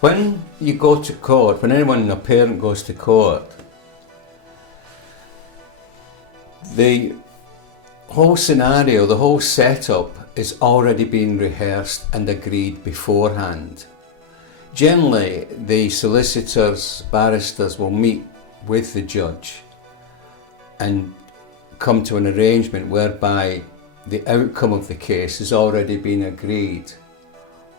When you go to court, when anyone, a parent goes to court, the whole scenario, the whole setup is already being rehearsed and agreed beforehand. Generally, the solicitors, barristers will meet with the judge and come to an arrangement whereby the outcome of the case has already been agreed.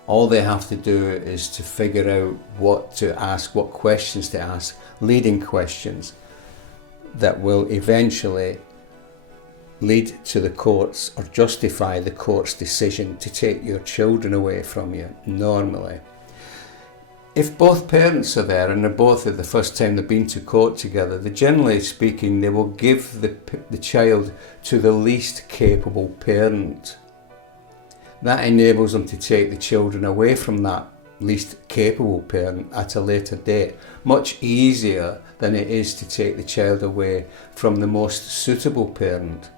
All they have to do is to figure out what to ask, what questions to ask, leading questions that will eventually lead to the courts or justify the court's decision to take your children away from you normally. If both parents are there and they're both at the first time they've been to court together, then generally speaking they will give the child to the least capable parent. That enables them to take the children away from that least capable parent at a later date, much easier than it is to take the child away from the most suitable parent.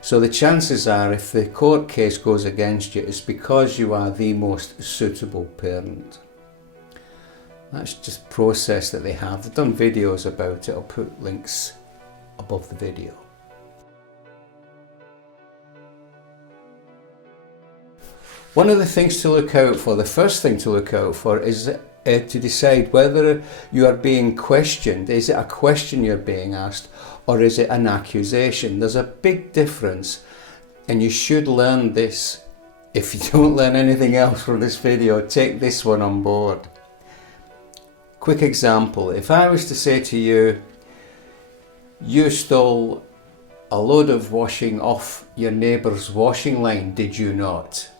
So the chances are, if the court case goes against you, it's because you are the most suitable parent. That's just a process that they have. They've done videos about it. I'll put links above the video. One of the things to look out for, the first thing to look out for, is to decide whether you are being questioned. Is it a question you're being asked, or is it an accusation? There's a big difference, and you should learn this. If you don't learn anything else from this video, take this one on board. Quick example, if I was to say to you, you stole a load of washing off your neighbour's washing line, did you not?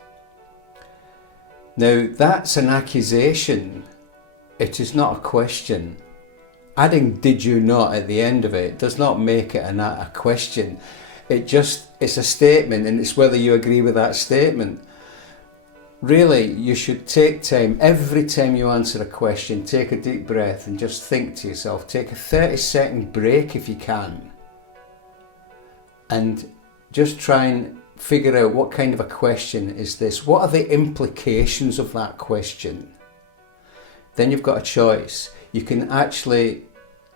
Now that's an accusation, it is not a question. Adding "did you not" at the end of it does not make it a question. It's a statement, and it's whether you agree with that statement. Really, you should take time, every time you answer a question, take a deep breath and just think to yourself, take a 30-second break if you can, and just try and figure out what kind of a question is this, what are the implications of that question. Then you've got a choice. You can actually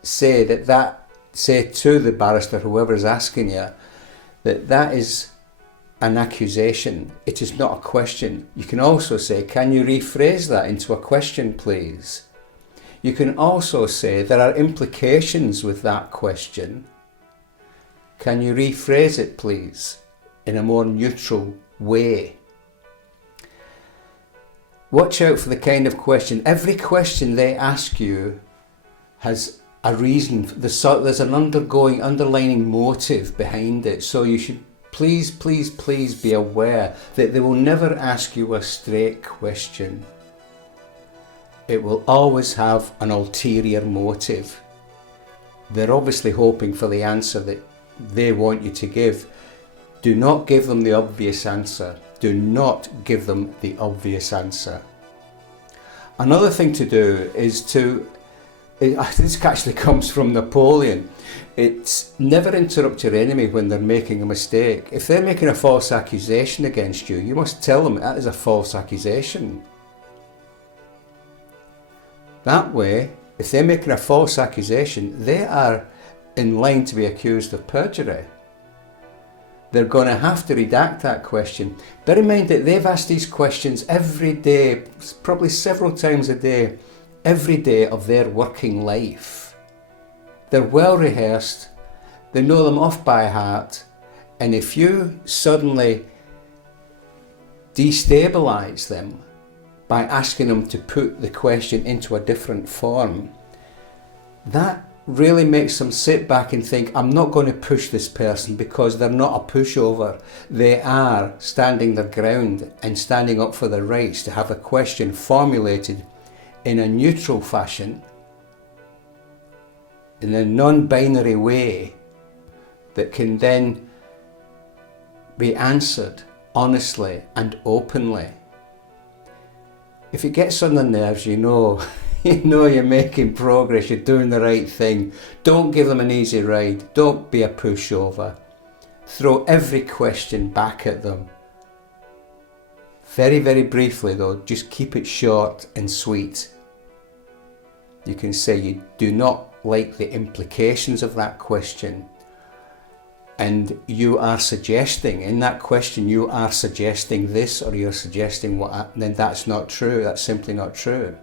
say to the barrister, whoever is asking you, that is an accusation, it is not a question. You can also say, can you rephrase that into a question please? You can also say, there are implications with that question, can you rephrase it please, in a more neutral way. Watch out for the kind of question. Every question they ask you has a reason. There's an underlining motive behind it. So you should please be aware that they will never ask you a straight question. It will always have an ulterior motive. They're obviously hoping for the answer that they want you to give. Do not give them the obvious answer. Do not give them the obvious answer. Another thing to do is this actually comes from Napoleon. It's never interrupt your enemy when they're making a mistake. If they're making a false accusation against you, you must tell them that is a false accusation. That way, if they're making a false accusation, they are in line to be accused of perjury. They're going to have to redact that question. Bear in mind that they've asked these questions every day, probably several times a day, every day of their working life. They're well rehearsed, they know them off by heart, and if you suddenly destabilise them by asking them to put the question into a different form, that really makes them sit back and think, I'm not going to push this person, because they're not a pushover. They are standing their ground and standing up for their rights to have a question formulated in a neutral fashion, in a non-binary way that can then be answered honestly and openly. If it gets on the nerves, you know you're making progress, you're doing the right thing. Don't give them an easy ride. Don't be a pushover. Throw every question back at them. Very, very briefly though, just keep it short and sweet. You can say you do not like the implications of that question, and you are suggesting, in that question you are suggesting this, or you're suggesting what, then that's not true, that's simply not true.